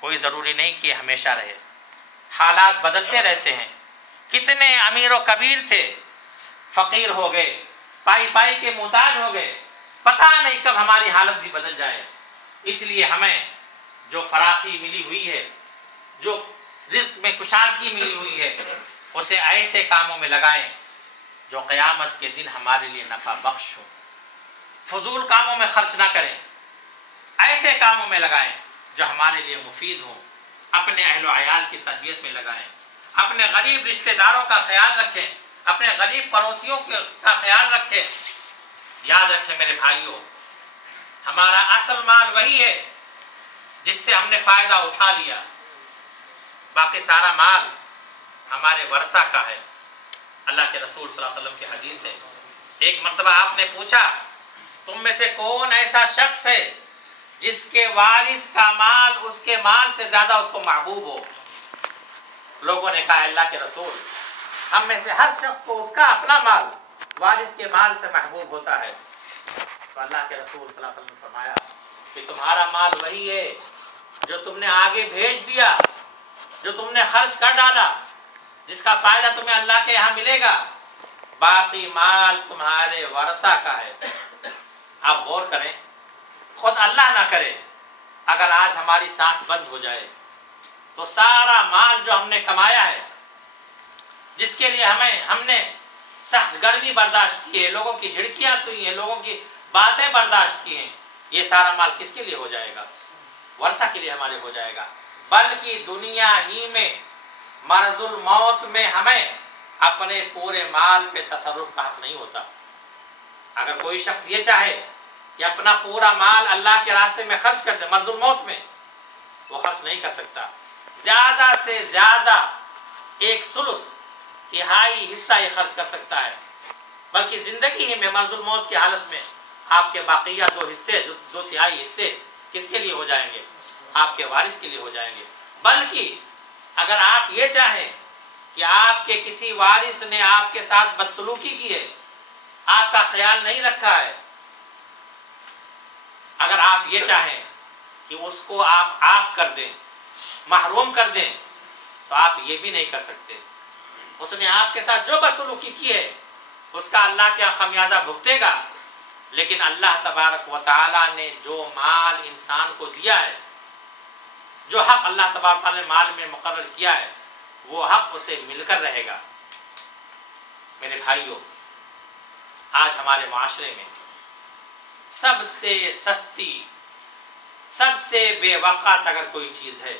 کوئی ضروری نہیں کہ ہمیشہ رہے، حالات بدلتے رہتے ہیں۔ کتنے امیر و کبیر تھے، فقیر ہو گئے، پائی پائی کے محتاج ہو گئے، پتہ نہیں کب ہماری حالت بھی بدل جائے۔ اس لیے ہمیں جو فراخی ملی ہوئی ہے، جو رزق میں کشادگی ملی ہوئی ہے، اسے ایسے کاموں میں لگائیں جو قیامت کے دن ہمارے لیے نفع بخش ہو۔ فضول کاموں میں خرچ نہ کریں، ایسے کاموں میں لگائیں جو ہمارے لیے مفید ہوں۔ اپنے اہل و عیال کی تربیت میں لگائیں، اپنے غریب رشتہ داروں کا خیال رکھیں، اپنے غریب پڑوسیوں کا خیال رکھیں۔ یاد رکھیں میرے بھائیوں، ہمارا اصل مال وہی ہے جس سے ہم نے فائدہ اٹھا لیا، باقی سارا مال ہمارے ورثہ کا ہے۔ اللہ کے رسول صلی اللہ علیہ وسلم کی حدیث ہے، ایک مرتبہ آپ نے پوچھا تم میں سے کون ایسا شخص ہے جس کے وارث کا مال اس کے مال سے زیادہ اس کو محبوب ہو؟ لوگوں نے کہا اللہ کے رسول، ہم میں سے ہر شخص کو اس کا اپنا مال وارث کے مال سے محبوب ہوتا ہے۔ تو اللہ کے رسول صلی اللہ علیہ وسلم نے فرمایا کہ تمہارا مال وہی ہے جو تم نے آگے بھیج دیا، جو تم نے خرچ کر ڈالا، جس کا فائدہ تمہیں اللہ کے یہاں ملے گا، باقی مال تمہارے ورثہ کا ہے۔ آپ غور کریں، خود اللہ نہ کرے اگر آج ہماری سانس بند ہو جائے تو سارا مال جو ہم نے کمایا ہے، جس کے لیے ہم نے سخت گرمی برداشت کی ہے، لوگوں کی جھڑکیاں سنی ہیں، لوگوں کی باتیں برداشت کی ہیں، یہ سارا مال کس کے لیے ہو جائے گا؟ ورثہ کے لیے ہمارے ہو جائے گا۔ بلکہ دنیا ہی میں مرض الموت میں ہمیں اپنے پورے مال پہ تصرف کا حق نہیں ہوتا۔ اگر کوئی شخص یہ چاہے کہ اپنا پورا مال اللہ کے راستے میں خرچ کر دے، مرض الموت میں وہ خرچ نہیں کر سکتا۔ زیادہ سے زیادہ 1/3 تہائی حصہ یہ خرچ کر سکتا ہے، بلکہ زندگی ہی میں مرض الموت کی حالت میں آپ کے باقیہ 2 تہائی حصے کس کے لیے ہو جائیں گے؟ آپ کے وارث کے لیے ہو جائیں گے۔ بلکہ اگر آپ یہ چاہیں کہ آپ کے کسی وارث نے آپ کے ساتھ بدسلوکی کی ہے، آپ کا خیال نہیں رکھا ہے، اگر آپ یہ چاہیں کہ اس کو آپ عاق کر دیں، محروم کر دیں، تو آپ یہ بھی نہیں کر سکتے۔ اس نے آپ کے ساتھ جو بدسلوکی کی ہے اس کا اللہ کیا خمیازہ بھگتے گا، لیکن اللہ تبارک و تعالیٰ نے جو مال انسان کو دیا ہے، جو حق اللہ تبارک و تعالیٰ نے مال میں مقرر کیا ہے، وہ حق اسے مل کر رہے گا۔ میرے بھائیوں، آج ہمارے معاشرے میں سب سے سستی، سب سے بے وقت اگر کوئی چیز ہے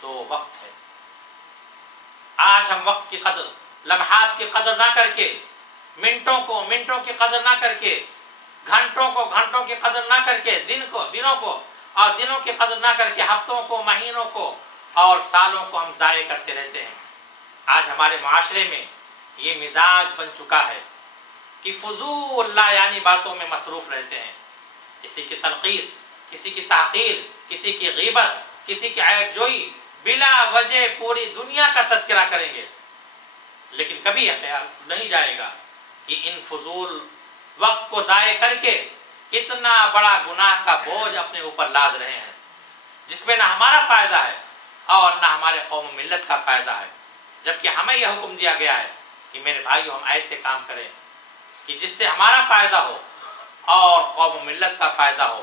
تو وقت ہے۔ آج ہم وقت کی قدر، لمحات کی قدر نہ کر کے، منٹوں کی قدر نہ کر کے، گھنٹوں کی قدر نہ کر کے، دنوں کو اور دنوں کی قدر نہ کر کے، ہفتوں کو، مہینوں کو اور سالوں کو ہم ضائع کرتے رہتے ہیں۔ آج ہمارے معاشرے میں یہ مزاج بن چکا ہے کہ فضول لا یعنی باتوں میں مصروف رہتے ہیں۔ کسی کی تنقیص، کسی کی تحقیر، کسی کی غیبت، کسی کی عیب جوئی، بلا وجہ پوری دنیا کا تذکرہ کریں گے، لیکن کبھی یہ خیال نہیں جائے گا کہ ان فضول وقت کو ضائع کر کے کتنا بڑا گناہ کا بوجھ اپنے اوپر لاد رہے ہیں، جس میں نہ ہمارا فائدہ ہے اور نہ ہمارے قوم و ملت کا فائدہ ہے، جبکہ ہمیں یہ حکم دیا گیا ہے کہ میرے بھائیو ہم ایسے کام کریں کہ جس سے ہمارا فائدہ ہو اور قوم و ملت کا فائدہ ہو۔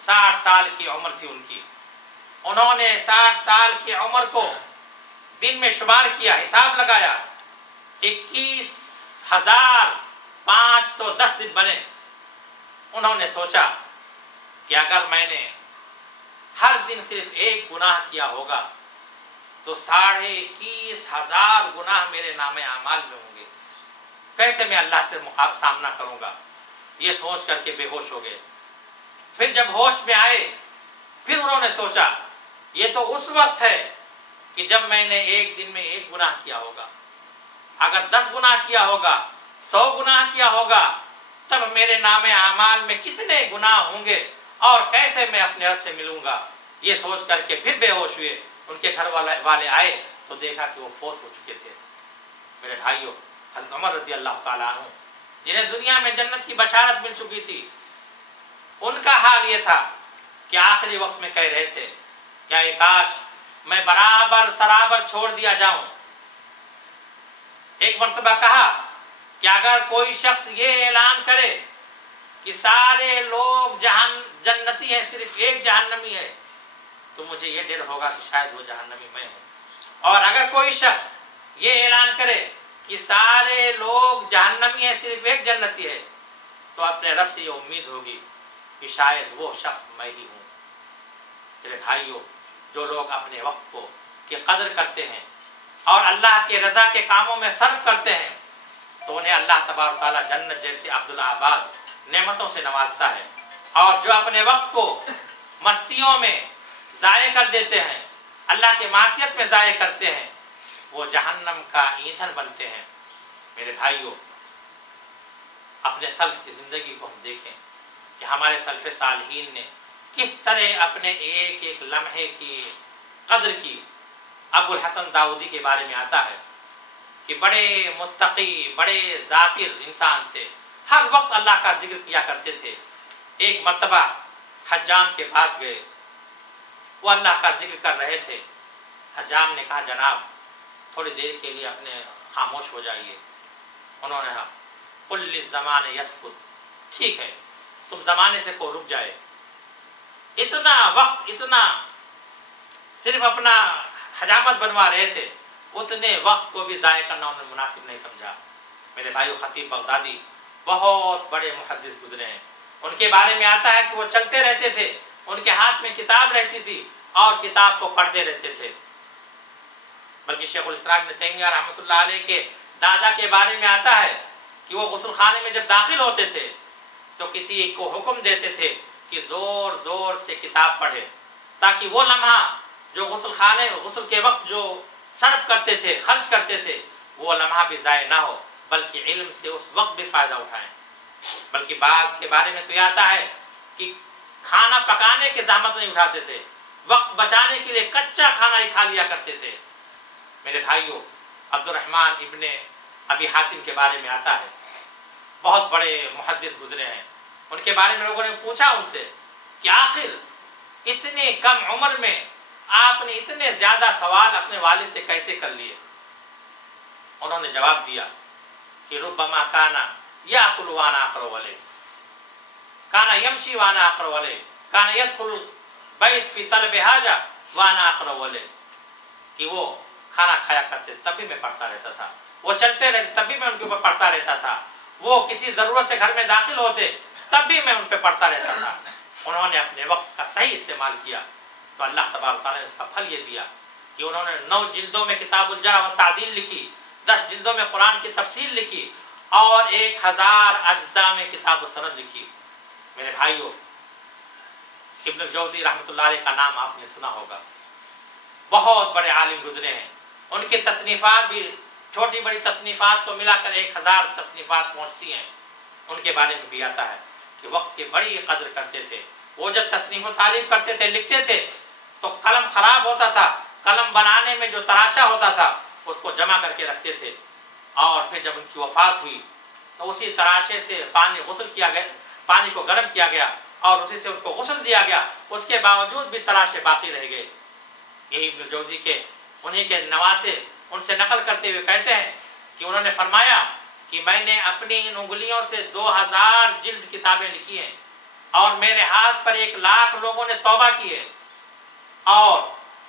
60 سال کی عمر تھی ان کی. انہوں نے 60 سال کی عمر کو دن میں شمار کیا، حساب لگایا، 21,510 دن بنے. انہوں نے سوچا کہ اگر میں نے ہر دن صرف ایک گناہ کیا ہوگا تو 21,500 گناہ میرے نام اعمال میں ہوں گے، کیسے میں اللہ سے سامنا کروں گا؟ یہ سوچ کر کے بے ہوش ہو گئے. پھر جب ہوش میں آئے پھر انہوں نے سوچا یہ تو اس وقت ہے کہ جب میں نے ایک دن میں ایک گناہ کیا ہوگا، اگر 10 گناہ کیا ہوگا، 100 گناہ کیا ہوگا، تب میرے نام اعمال میں کتنے گناہ ہوں گے اور کیسے میں اپنے رب سے ملوں گا؟ یہ سوچ کر کے پھر بے ہوش ہوئے. ان کے گھر والے آئے تو دیکھا کہ وہ فوت ہو چکے تھے. میرے بھائیوں، حضرت عمر رضی اللہ تعالیٰ عنہ جنہیں دنیا میں جنت کی بشارت مل چکی تھی، ان کا حال یہ تھا کہ آخری وقت میں کہہ رہے تھے کیا کاش میں برابر سرابر چھوڑ دیا جاؤں. ایک مرتبہ کہا کہ اگر کوئی شخص یہ اعلان کرے کہ سارے لوگ جنتی ہیں، صرف ایک جہنمی ہے، تو مجھے یہ ڈر ہوگا کہ شاید وہ جہنمی میں ہوں. اور اگر کوئی شخص یہ اعلان کرے کہ سارے لوگ جہنمی ہیں، صرف ایک جنتی ہے، تو اپنے رب سے یہ امید ہوگی کہ شاید وہ شخص میں ہی ہوں. میرے بھائیوں، جو لوگ اپنے وقت کو کی قدر کرتے ہیں اور اللہ کے رضا کے کاموں میں صرف کرتے ہیں تو انہیں اللہ تبارک و تعالیٰ جنت جیسے عبدالآباد نعمتوں سے نوازتا ہے. اور جو اپنے وقت کو مستیوں میں ضائع کر دیتے ہیں، اللہ کے معصیت میں ضائع کرتے ہیں، وہ جہنم کا ایندھن بنتے ہیں. میرے بھائیوں، اپنے سلف کی زندگی کو ہم دیکھیں کہ ہمارے سلف صالحین نے کس طرح اپنے ایک ایک لمحے کی قدر کی. ابو الحسن داؤدی کے بارے میں آتا ہے کہ بڑے متقی، بڑے ذاکر انسان تھے، ہر وقت اللہ کا ذکر کیا کرتے تھے. ایک مرتبہ حجام کے پاس گئے، وہ اللہ کا ذکر کر رہے تھے. حجام نے کہا جناب تھوڑی دیر کے لیے اپنے خاموش ہو جائیے. انہوں نے کہا قل للزمان یسکت، ٹھیک ہے تم زمانے سے کو رک جائے. اتنا وقت، اتنا صرف اپنا حجامت بنوا رہے تھے، اتنے وقت کو بھی ضائع کرنا انہوں نے مناسب نہیں سمجھا. میرے بھائیو، خطیب بغدادی بہت بڑے محدث گزرے ہیں. ان کے بارے میں آتا ہے کہ وہ چلتے رہتے تھے، ان کے ہاتھ میں کتاب رہتی تھی اور کتاب کو پڑھتے رہتے تھے. بلکہ شیخ الاسلام ابن تیمیہ رحمۃ اللہ علیہ کے دادا کے بارے میں آتا ہے کہ وہ غسل خانے میں جب داخل ہوتے تھے تو کسی کو حکم دیتے تھے کہ زور زور سے کتاب پڑھے، تاکہ وہ لمحہ جو غسل کے وقت جو صرف کرتے تھے، خرچ کرتے تھے، وہ لمحہ بھی ضائع نہ ہو، بلکہ علم سے اس وقت بھی فائدہ اٹھائیں. بلکہ بعض کے بارے میں تو یہ آتا ہے کہ کھانا پکانے کی زحمت نہیں اٹھاتے تھے، وقت بچانے کے لیے کچا کھانا ہی کھا لیا کرتے تھے. میرے بھائیوں، عبد الرحمن ابن ابی حاتم کے بارے میں آتا ہے، بہت بڑے محدث گزرے ہیں. ان کے بارے میں لوگوں نے پوچھا ان سے کہ آخر اتنے کم عمر میں آپ نے اتنے زیادہ سوال اپنے والد سے کیسے کر لیے؟ انہوں نے جواب دیا کہ ربما کانا یاکل وانا اقرب علیہ، کانا یمشی وانا اقرب علیہ، کانا یدخل بیت فی طلب حاجہ وانا اقرب علیہ. کہ وہ کھانا کھایا کرتے تب بھی میں پڑھتا رہتا تھا، وہ چلتے رہتے تب بھی میں ان کے اوپر پڑھتا رہتا تھا، وہ کسی ضرورت سے گھر میں داخل ہوتے تب بھی میں ان پہ پڑھتا رہتا تھا. انہوں نے اپنے وقت کا صحیح استعمال کیا تو اللہ تبارک تعالیٰ نے اس کا پھل یہ دیا کہ انہوں نے 9 جلدوں میں کتاب الجرح و تعدیل لکھی، 10 جلدوں میں قرآن کی تفسیر لکھی اور 1000 اجزاء میں کتاب السند لکھی. میرے بھائیوں، ابن الجوزی رحمۃ اللہ علیہ کا نام آپ نے سنا ہوگا، بہت بڑے عالم گزرے ہیں. ان کی تصنیفات بھی چھوٹی بڑی تصنیفات کو ملا کر 1000 تصنیفات پہنچتی ہیں. ان کے بارے میں بھی آتا ہے کہ وقت کی بڑی قدر کرتے تھے. وہ جب تصنیف و تعلیف کرتے تھے، لکھتے تھے تو قلم خراب ہوتا تھا، قلم بنانے میں جو تراشا ہوتا تھا اس کو جمع کر کے رکھتے تھے، اور پھر جب ان کی وفات ہوئی تو اسی تراشے سے پانی کو گرم کیا گیا اور اسی سے ان کو غسل دیا گیا. اس کے باوجود بھی تراشے باقی رہ گئے. یہی ابن جوزی کے انہیں کے نواسے ان سے نقل کرتے ہوئے کہتے ہیں کہ انہوں نے فرمایا کہ میں نے اپنی ان انگلیوں سے 2000 جلد کتابیں لکھی ہیں. اور میرے ہاتھ پر 1,00,000 لوگوں نے توبہ کی ہے اور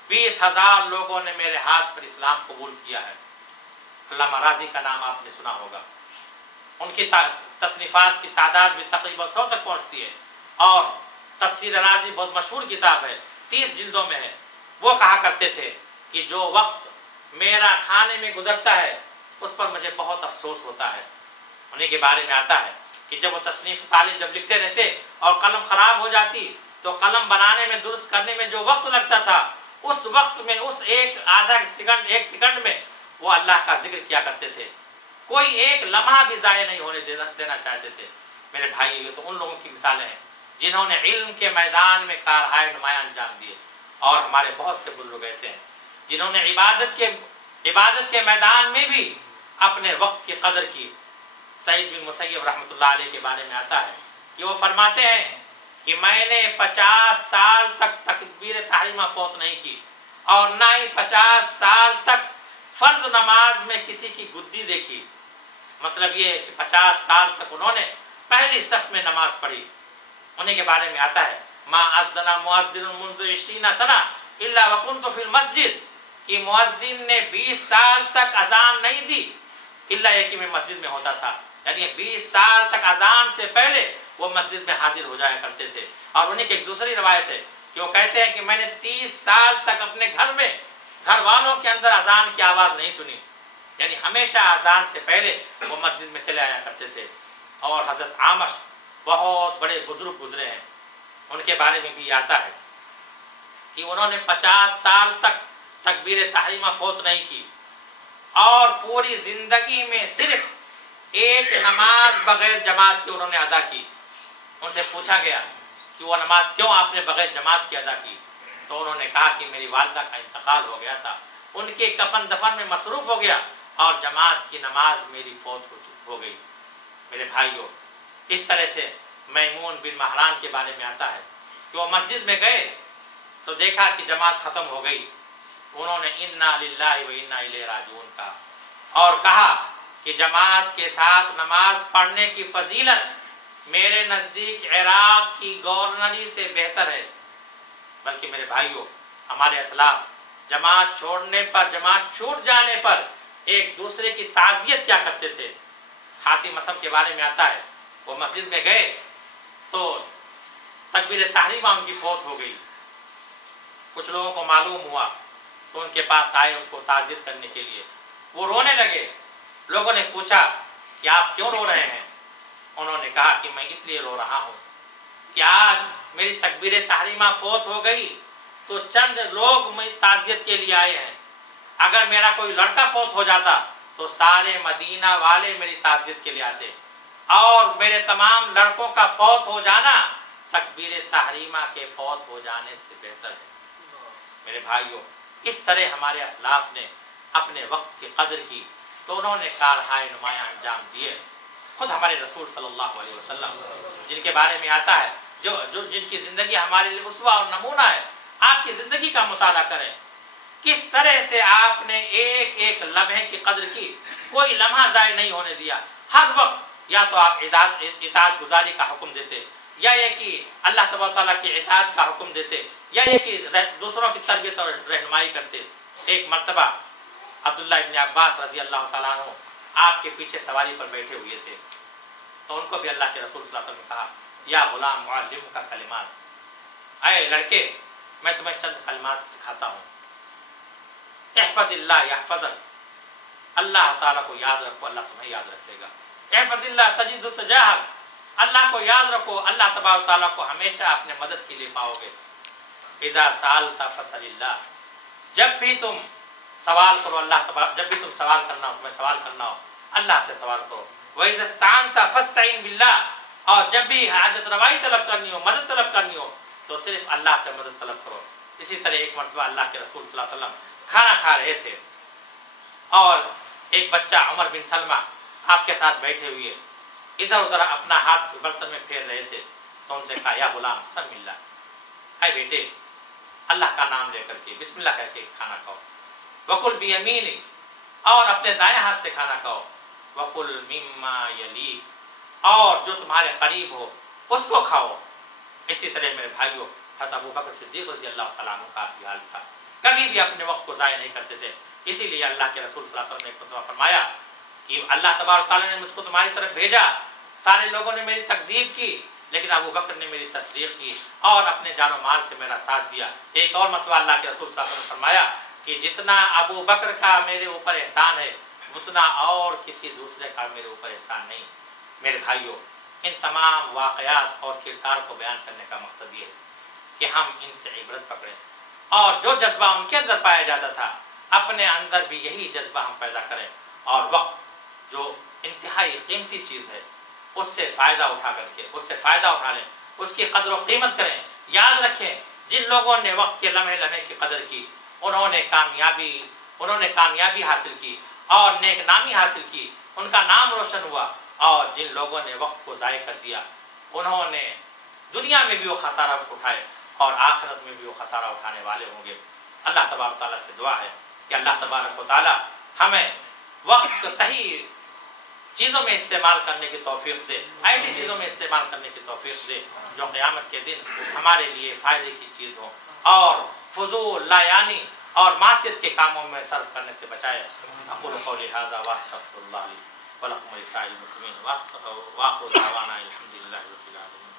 20,000 لوگوں نے میرے ہاتھ پر اسلام قبول کیا ہے۔ علامہ راضی کا نام آپ نے سنا ہوگا، ان کی تصنیفات کی تعداد بھی تقریباً 100 تک پہنچتی ہے، اور تفسیر راضی بہت مشہور کتاب ہے، 30 جلدوں میں ہے۔ وہ کہا کرتے تھے کہ جو وقت میرا کھانے میں گزرتا ہے اس پر مجھے بہت افسوس ہوتا ہے۔ انہیں کے بارے میں آتا ہے کہ جب وہ تصنیف طالب جب لکھتے رہتے اور قلم خراب ہو جاتی تو قلم بنانے میں، درست کرنے میں جو وقت لگتا تھا، اس وقت میں، اس ایک سیکنڈ میں وہ اللہ کا ذکر کیا کرتے تھے۔ کوئی ایک لمحہ بھی ضائع نہیں ہونے دینا چاہتے تھے۔ میرے بھائی، یہ تو ان لوگوں کی مثالیں ہیں جنہوں نے علم کے میدان میں کارہائے نمایاں انجام دیے، اور ہمارے بہت سے بزرگ ایسے ہیں جنہوں نے عبادت کے میدان میں بھی اپنے وقت کی قدر کی۔ سعید بن مسیب رحمۃ اللہ علیہ کے بارے میں آتا ہے کہ وہ فرماتے ہیں کہ میں نے 50 سال تک تکبیر تحریمہ فوت نہیں کی، اور نہ ہی 50 سال تک فرض نماز میں کسی کی گدی دیکھی۔ مطلب یہ ہے کہ 50 سال تک انہوں نے پہلی صف میں نماز پڑھی۔ انہیں کے بارے میں آتا ہے ما اذن مؤذن منذ 20 سنہ الا وكنت في المسجد، کہ مؤذن نے 20 سال تک اذان نہیں دی الا یہ کہ میں مسجد میں ہوتا تھا، یعنی 20 سال تک اذان سے پہلے وہ مسجد میں حاضر ہو جایا کرتے تھے۔ اور انہیں کی ایک دوسری روایت ہے کہ وہ کہتے ہیں کہ میں نے 30 سال تک اپنے گھر میں گھر والوں کے اندر اذان کی آواز نہیں سنی، یعنی ہمیشہ اذان سے پہلے وہ مسجد میں چلے آیا کرتے تھے۔ اور حضرت عامش بہت بڑے بزرگ گزرے ہیں، ان کے بارے میں بھی آتا ہے کہ انہوں نے 50 سال تک تکبیر تحریمہ فوت نہیں کی، اور پوری زندگی میں صرف ایک نماز بغیر جماعت کے انہوں نے ادا کی۔ ان سے پوچھا گیا کہ وہ نماز کیوں آپ نے بغیر جماعت کے ادا کی، تو انہوں نے کہا کہ میری والدہ کا انتقال ہو گیا تھا، ان کے کفن دفن میں مصروف ہو گیا، اور جماعت کی نماز میری فوت ہو گئی۔ میرے بھائیوں، اس طرح سے میمون بن مہران کے بارے میں آتا ہے کہ وہ مسجد میں گئے تو دیکھا کہ جماعت ختم ہو گئی۔ انہوں نے انا للہ و انا الیہ راجعون کہا، اور کہا کہ جماعت کے ساتھ نماز پڑھنے کی فضیلت میرے نزدیک عراق کی گورنری سے بہتر ہے۔ بلکہ میرے بھائیوں، ہمارے اسلاف جماعت چھوڑنے پر، جماعت چھوٹ جانے پر ایک دوسرے کی تعزیت کیا کرتے تھے۔ حاتم اسم کے بارے میں آتا ہے وہ مسجد میں گئے تو تکبیر تحریمہ ان کی فوت ہو گئی۔ کچھ لوگوں کو معلوم ہوا تو ان کے پاس آئے ان کو تعزیت کرنے کے لیے، وہ رونے لگے۔ لوگوں نے پوچھا کہ آپ کیوں رو رہے ہیں؟ انہوں نے کہا کہ میں اس لیے رو رہا ہوں کہ آج میری تکبیر تحریمہ فوت ہو گئی تو چند لوگ میری تعزیت کے لیے آئے ہیں، اگر میرا کوئی لڑکا فوت ہو جاتا تو سارے مدینہ والے میری تعزیت کے لیے آتے، اور میرے تمام لڑکوں کا فوت ہو جانا تکبیر تحریمہ کے فوت ہو جانے سے بہتر ہے۔ میرے بھائیوں، اس طرح ہمارے اسلاف نے اپنے وقت کی قدر کی تو انہوں نے کارہائے نمایاں انجام دیے۔ خود ہمارے رسول صلی اللہ علیہ وسلم جن کے بارے میں آتا ہے، جن کی زندگی ہمارے لیے اسوہ اور نمونہ ہے، آپ کی زندگی کا مطالعہ کریں، کس طرح سے آپ نے ایک ایک لمحے کی قدر کی، کوئی لمحہ ضائع نہیں ہونے دیا۔ ہر وقت یا تو آپ اطاعت گزاری کا حکم دیتے، یا یہ کہ اللہ تبارک تعالیٰ کی اطاعت کا حکم دیتے، یا یہ کہ دوسروں کی تربیت اور رہنمائی کرتے۔ ایک مرتبہ عبداللہ ابن عباس رضی اللہ تعالیٰ عنہ آپ کے پیچھے سواری پر بیٹھے ہوئے تھے، تو ان کو بھی اللہ کے رسول صلی اللہ علیہ وسلم نے کہا یا غلام معلمک کلمات، اے لڑکے میں تمہیں چند کلمات سکھاتا ہوں، احفظ اللہ یحفظک، اللہ تعالیٰ کو یاد رکھو اللہ تمہیں یاد رکھے گا، احفظ اللہ تجد تجاہک، اللہ کو یاد رکھو اللہ تبارک تعالیٰ کو ہمیشہ اپنے مدد کے لیے پاؤ گے۔ اذا سألت فاسأل اللہ، جب بھی تم سوال کرو اللہ تبارک، جب بھی تم سوال کرنا ہو، تمہیں سوال کرنا ہو اللہ سے سوال کرو۔ وَإِذَا اسْتَعَنْتَ فَاسْتَعِنْ بِاللَّهِ، اور جب بھی حاجت روائی طلب کرنی ہو، مدد طلب کرنی ہو تو صرف اللہ سے مدد طلب کرو۔ اسی طرح ایک مرتبہ اللہ کے رسول صلی اللہ علیہ وسلم کھانا کھا رہے تھے اور ایک بچہ عمر بن سلمہ آپ کے ساتھ بیٹھے ہوئے ادھر ادھر اپنا ہاتھ برتن میں پھیر رہے تھے، تو ان سے کہا یا غلام سم اللہ، اے بیٹے اللہ کا نام لے کر کے بسم اللہ کہہ کے کھانا کھاؤ، وکل بیمینک، اور اپنے دائیں ہاتھ سے کھانا کھاؤ، وکل مما یلیک، اور جو تمہارے قریب ہو اس کو کھاؤ، اسی طرح میرے بھائیوں حضرت ابو بکر صدیق رضی اللہ تعالیٰ عنہ کا بھی حال تھا، کبھی بھی اپنے وقت کو ضائع نہیں کرتے تھے. اسی لیے اللہ کے رسول صلی اللہ علیہ وسلم نے ایک مرتبہ فرمایا کہ اللہ تبارک تعالیٰ نے مجھ کو تمہاری طرف بھیجا، سارے لوگوں نے میری تکذیب کی لیکن ابو بکر نے میری تصدیق کی اور اپنے جان و مال سے میرا ساتھ دیا. ایک اور مرتبہ اللہ کے رسول صلی اللہ علیہ وسلم نے فرمایا کہ جتنا ابو بکر کا میرے اوپر احسان ہے اتنا اور کسی دوسرے کا میرے اوپر احسان نہیں. میرے بھائیوں، ان تمام واقعات اور کردار کو بیان کرنے کا مقصد یہ ہے کہ ہم ان سے عبرت پکڑیں اور جو جذبہ ان کے اندر پایا جاتا تھا اپنے اندر بھی یہی جذبہ ہم پیدا کریں، اور وقت جو انتہائی قیمتی چیز ہے اس سے فائدہ اٹھا کر کے اس سے فائدہ اٹھا لیں، اس کی قدر و قیمت کریں. یاد رکھیں جن لوگوں نے وقت کے لمحے لمحے کی قدر کی انہوں نے کامیابی حاصل کی اور نیک نامی حاصل کی، ان کا نام روشن ہوا. اور جن لوگوں نے وقت کو ضائع کر دیا انہوں نے دنیا میں بھی وہ خسارہ اٹھائے اور آخرت میں بھی وہ خسارہ اٹھانے والے ہوں گے. اللہ تبارک تعالیٰ سے دعا ہے کہ اللہ تبارک و تعالیٰ ہمیں وقت کو صحیح چیزوں میں استعمال کرنے کی توفیق دے، ایسی چیزوں میں استعمال کرنے کی توفیق دے جو قیامت کے دن ہمارے لیے فائدے کی چیز ہو اور فضول لا یعنی اور معصیت کے کاموں میں صرف کرنے سے بچائے. اقول قولی ھذا واستغفر اللہ لی ولکم ولسائر المسلمین واخر دعوانا الحمد للہ رب العالمین.